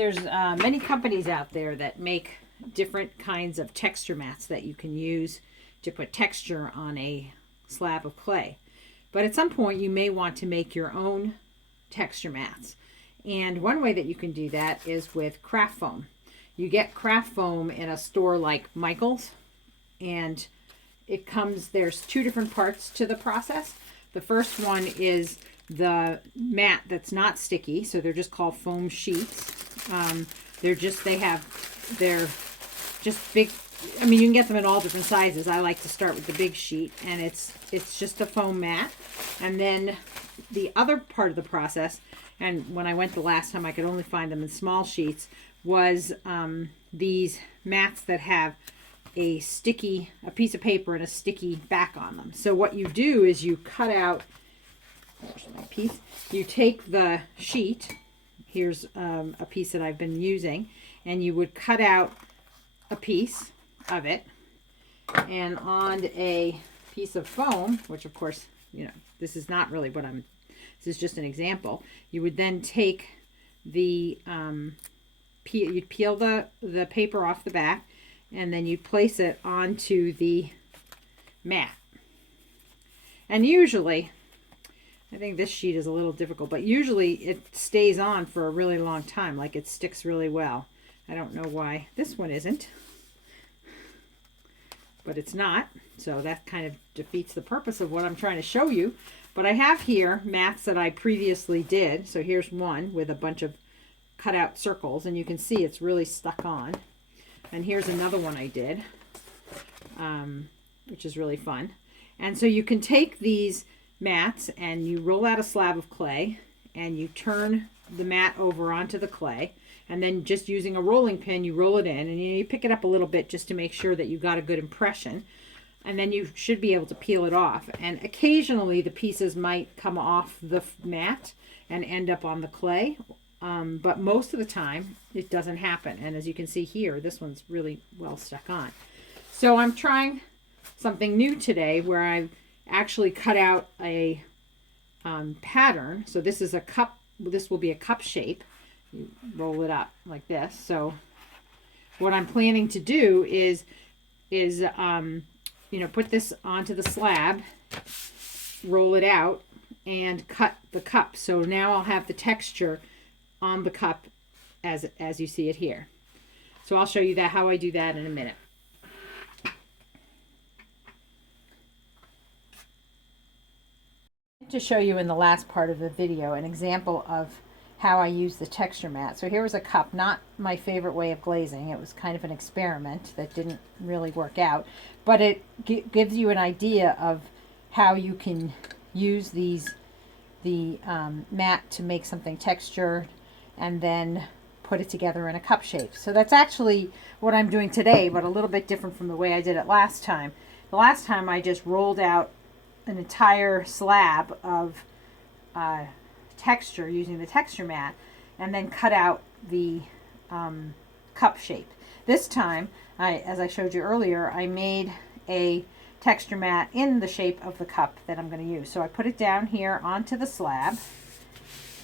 There's many companies out there that make different kinds of texture mats that you can use to put texture on a slab of clay. But at some point you may want to make your own texture mats. And one way that you can do that is with craft foam. You get craft foam in a store like Michael's, and it comes, there's two different parts to the process. The first one is the mat that's not sticky, so they're just called foam sheets. They're just big. I mean, you can get them in all different sizes. I like to start with the big sheet, and it's just a foam mat. And then the other part of the process, and when I went the last time I could only find them in small sheets, was these mats that have a piece of paper and a sticky back on them. So what you do is you cut out, there's my piece, you take the sheet, here's a piece that I've been using, and you would cut out a piece of it, and on a piece of foam, which of course, you know, this is not really what this is just an example. You would then take the, you'd peel the paper off the back, and then you place it onto the mat. And usually, I think this sheet is a little difficult, but usually it stays on for a really long time, like it sticks really well. I don't know why this one isn't, but it's not. So that kind of defeats the purpose of what I'm trying to show you. But I have here mats that I previously did. So here's one with a bunch of cut out circles, and you can see it's really stuck on. And here's another one I did, which is really fun. And so you can take these mats and you roll out a slab of clay, and you turn the mat over onto the clay, and then just using a rolling pin, you roll it in, and you pick it up a little bit just to make sure that you got a good impression. And then you should be able to peel it off. And occasionally the pieces might come off the mat and end up on the clay. But most of the time it doesn't happen. And as you can see here, this one's really well stuck on. So I'm trying something new today where I've actually cut out a pattern. So this is a cup. This will be a cup shape. You roll it up like this. So what I'm planning to do is you know, put this onto the slab, roll it out, and cut the cup. So now I'll have the texture on the cup as you see it here. So I'll show you how I do that in a minute. To show you in the last part of the video an example of how I use the texture mat. So here was a cup, not my favorite way of glazing. It was kind of an experiment that didn't really work out, but it gives you an idea of how you can use the mat to make something textured and then put it together in a cup shape. So that's actually what I'm doing today, but a little bit different from the way I did it last time. The last time I just rolled out an entire slab of texture using the texture mat and then cut out the cup shape. This time, as I showed you earlier, I made a texture mat in the shape of the cup that I'm going to use. So I put it down here onto the slab,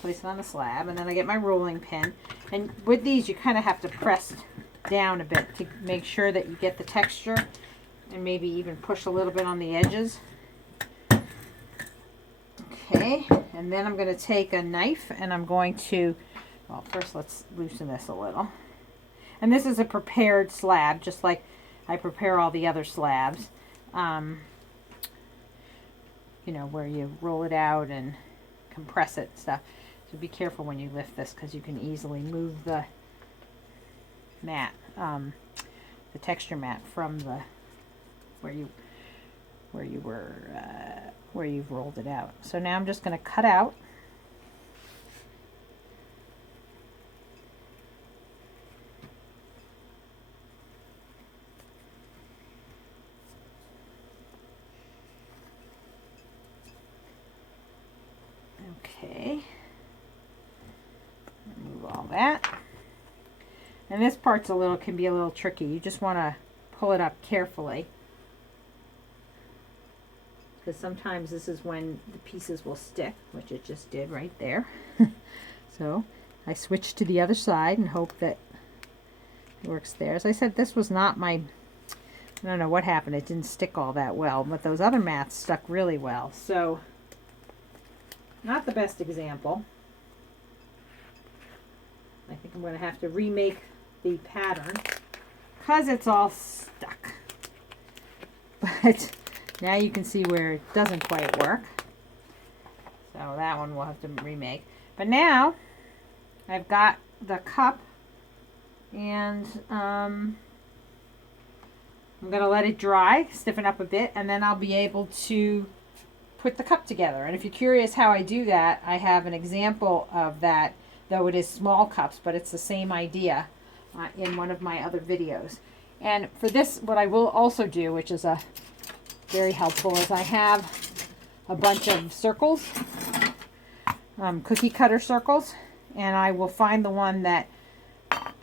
place it on the slab, and then I get my rolling pin. And with these, you kind of have to press down a bit to make sure that you get the texture, and maybe even push a little bit on the edges. Okay, and then I'm going to take a knife and I'm going to, well, first let's loosen this a little. And this is a prepared slab, just like I prepare all the other slabs. You know, where you roll it out and compress it and stuff. So be careful when you lift this, because you can easily move the mat, the texture mat from the where you've rolled it out. So now I'm just going to cut out. Okay. Remove all that. And this part's can be a little tricky. You just want to pull it up carefully, because sometimes this is when the pieces will stick, which it just did right there. So I switch to the other side and hope that it works there. As I said, this was not my, I don't know what happened. It didn't stick all that well, but those other mats stuck really well. So, not the best example. I think I'm going to have to remake the pattern because it's all stuck. But now you can see where it doesn't quite work. So that one we'll have to remake. But now I've got the cup, and I'm going to let it dry, stiffen up a bit, and then I'll be able to put the cup together. And if you're curious how I do that, I have an example of that, though it is small cups, but it's the same idea in one of my other videos. And for this, what I will also do, which is very helpful, is I have a bunch of circles, cookie cutter circles, and I will find the one that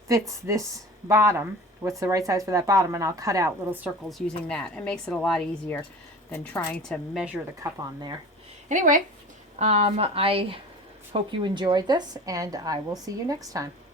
fits this bottom, what's the right size for that bottom, and I'll cut out little circles using that. It makes it a lot easier than trying to measure the cup on there. Anyway, I hope you enjoyed this, and I will see you next time.